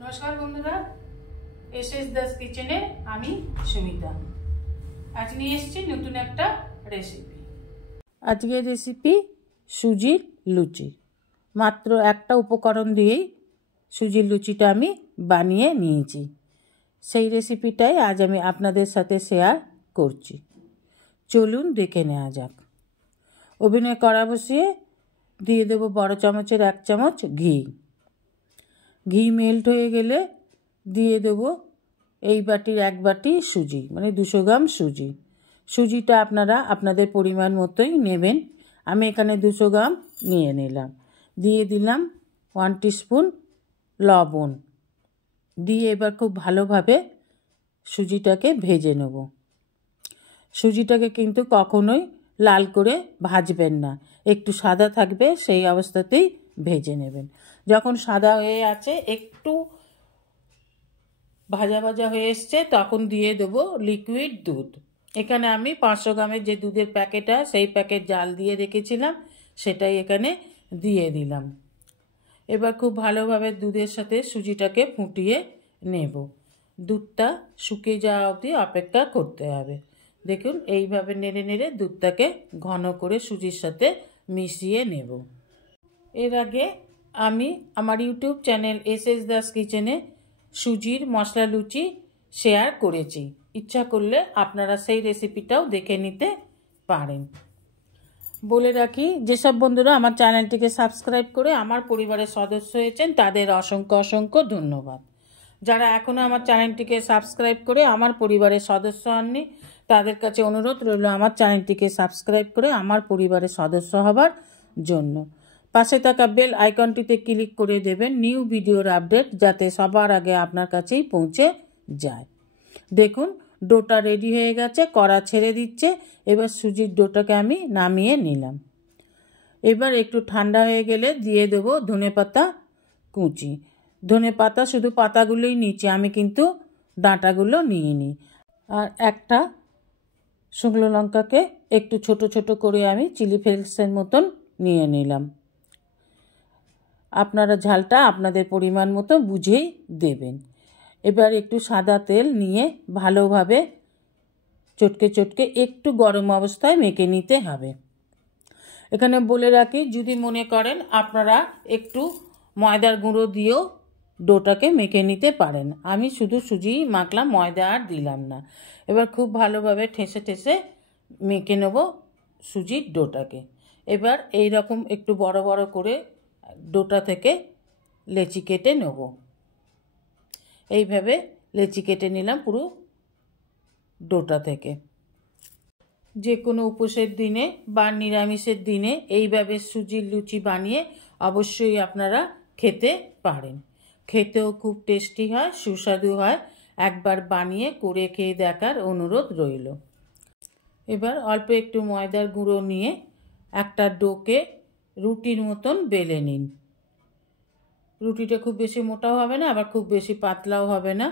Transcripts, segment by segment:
नमस्कार बंधुरा एसएस दास किचेने आमी सुमिता आज निये एसेछि नतुन एकटा रेसिपि। आजकेर रेसिपि सुजिर लुचि। मात्र एकटा उपकरण दिएई सुजिर लुचिटा आमी बानिये नियेछि। सेई रेसिपिटाई आज आमी आपनादेर साथे शेयार करछि। चलुन देखे नेওয়া যাক। ओभेने कड़ा बसिए दिए देब बड़ चामचेर 1 चामच घी। घी मेल्ट हो गेले दिए देव এই বাটির 1 বাটি সুজি মানে 200 গ্রাম সুজি। সুজিটা আপনারা আপনাদের পরিমাণ মতোই নেবেন। আমি এখানে 200 গ্রাম নিয়ে নিলাম। দিয়ে দিলাম 1 টিস্পুন লবণ। দিয়ে এবার খুব ভালোভাবে সুজিটাকে ভেজে নেব। সুজিটাকে কিন্তু কখনোই লাল করে ভাজবেন না, একটু সাদা থাকবে সেই অবস্থাতেই ভেজে নেবেন। যখন সাদা হয়ে আছে একটু ভাজা ভাজা হয়ে এসছে তখন দিয়ে দেব লিকুইড দুধ। এখানে আমি 500 গ্রামের যে দুধের প্যাকেট সেই প্যাকেট জাল দিয়ে রেখেছিলাম সেটাই এখানে দিয়ে দিলাম। এবার খুব ভালোভাবে দুধের সাথে সুজিটাকে ফুটিয়ে নেব। দুধটা শুকিয়ে যাওয়া অবধি অপেক্ষা করতে হবে। দেখুন এইভাবে নেড়ে নেড়ে দুধটাকে ঘন করে সুজির সাথে মিশিয়ে নেব। এর আগে আমি আমার ইউটিউব চ্যানেল এসএস দাস কিচেনে সুজির মশলা লুচি শেয়ার করেছি। ইচ্ছা করলে আপনারা সেই রেসিপিটাও দেখে নিতে পারেন। বলে রাখি যেসব বন্ধুরা আমার চ্যানেলটিকে সাবস্ক্রাইব করে আমার পরিবারের সদস্য হয়েছেন তাদের অসংখ্য অসংখ্য ধন্যবাদ। যারা এখনও আমার চ্যানেলটিকে সাবস্ক্রাইব করে আমার পরিবারের সদস্য হননি তাদের কাছে অনুরোধ রইল আমার চ্যানেলটিকে সাবস্ক্রাইব করে আমার পরিবারের সদস্য হবার জন্য। পাশে থাকা বেল আইকনটিতে ক্লিক করে দেবেন নিউ ভিডিওর আপডেট যাতে সবার আগে আপনার কাছেই পৌঁছে যায়। দেখুন ডোটা রেডি হয়ে গেছে, কড়া ছেড়ে দিচ্ছে। এবার সুজির ডোটাকে আমি নামিয়ে নিলাম। এবার একটু ঠান্ডা হয়ে গেলে দিয়ে দেব ধনেপাতা কুচি। ধনেপাতা শুধু পাতাগুলোই নিচ্ছি, আমি কিন্তু ডাঁটাগুলো নিইনি। আর একটা শুকনো লঙ্কাকে একটু ছোট ছোট করে আমি চিলি ফ্লেক্সের মতন নিয়ে নিলাম। আপনারা ঝালটা আপনাদের পরিমাণ মতো বুঝেই দেবেন। এবার একটু সাদা তেল নিয়ে ভালোভাবে চটকে চটকে একটু গরম অবস্থায় মেখে নিতে হবে। এখানে বলে রাখি যদি মনে করেন আপনারা একটু ময়দার গুঁড়ো দিয়েও ডোটাকে মেখে নিতে পারেন। আমি শুধু সুজি মাখলাম, ময়দা আর দিলাম না। এবার খুব ভালোভাবে ঠেসে ঠেসে মেখে নেব সুজির ডোটাকে। এবার এই রকম একটু বড় বড় করে ডোটা থেকে লেচি কেটে নেব। এইভাবে লেচি কেটে নিলাম পুরো ডোটা থেকে। যে কোনো উপোসের দিনে বা নিরামিষের দিনে এইভাবে সুজির লুচি বানিয়ে অবশ্যই আপনারা খেতে পারেন। খেতেও খুব টেস্টি হয়, সুস্বাদু হয়। একবার বানিয়ে করে খেয়ে দেখার অনুরোধ রইল। এবার অল্প একটু ময়দার গুঁড়ো নিয়ে একটা ডোকে রুটির মতন বেলে নিন। রুটিটা খুব বেশি মোটাও হবে না আবার খুব বেশি পাতলাও হবে না।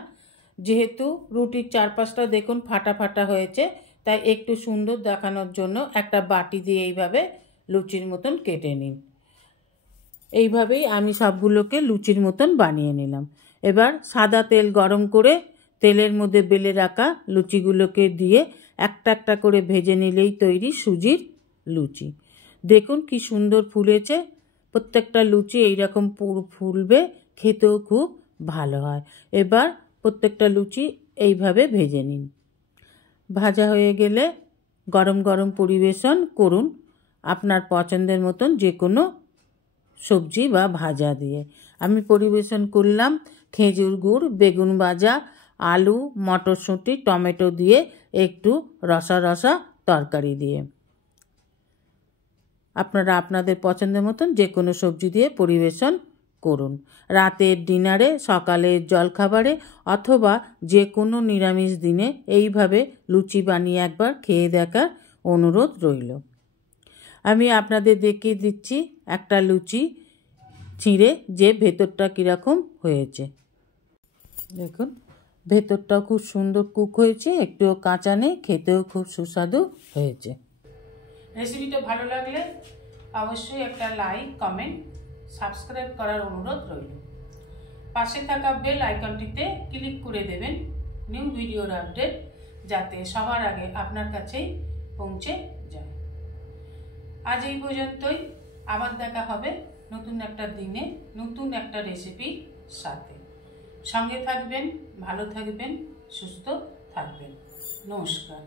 যেহেতু রুটির চারপাশটা দেখুন ফাটা ফাটা হয়েছে তাই একটু সুন্দর দেখানোর জন্য একটা বাটি দিয়ে এইভাবে লুচির মতন কেটে নিন। এইভাবেই আমি সবগুলোকে লুচির মতন বানিয়ে নিলাম। এবার সাদা তেল গরম করে তেলের মধ্যে বেলে রাখা লুচিগুলোকে দিয়ে একটা একটা করে ভেজে নিলেই তৈরি সুজির লুচি। দেখুন কি সুন্দর ফুলেছে। প্রত্যেকটা লুচি এইরকম ফুলবে, খেতেও খুব ভালো হয়। এবার প্রত্যেকটা লুচি এইভাবে ভেজে নিন। ভাজা হয়ে গেলে গরম গরম পরিবেশন করুন আপনার পছন্দের মতন যে কোনো সবজি বা ভাজা দিয়ে। আমি পরিবেশন করলাম খেজুর গুড়, বেগুন ভাজা, আলু, মটরশুঁটি, টমেটো দিয়ে একটু রসা রসা তরকারি দিয়ে। আপনারা আপনাদের পছন্দের মতন যে কোনো সবজি দিয়ে পরিবেশন করুন। রাতের ডিনারে, সকালের জলখাবারে অথবা যে কোনো নিরামিষ দিনে এইভাবে লুচি বানিয়ে একবার খেয়ে দেখার অনুরোধ রইল। আমি আপনাদের দেখিয়ে দিচ্ছি একটা লুচি ছিঁড়ে যে ভেতরটা কীরকম হয়েছে। দেখুন ভেতরটাও খুব সুন্দর কুক হয়েছে, একটুও কাঁচা নেই, খেতেও খুব সুস্বাদু হয়েছে। রেসিপিটা ভালো লাগলে অবশ্যই একটা লাইক, কমেন্ট, সাবস্ক্রাইব করার অনুরোধ রইল। পাশে থাকা বেল আইকনটিতে ক্লিক করে দেবেন নিউ ভিডিওর আপডেট যাতে সবার আগে আপনার কাছেই পৌঁছে যায়। আজ এই পর্যন্তই, আবার দেখা হবে নতুন একটা দিনে নতুন একটা রেসিপির সাথে। সঙ্গে থাকবেন, ভালো থাকবেন, সুস্থ থাকবেন। নমস্কার।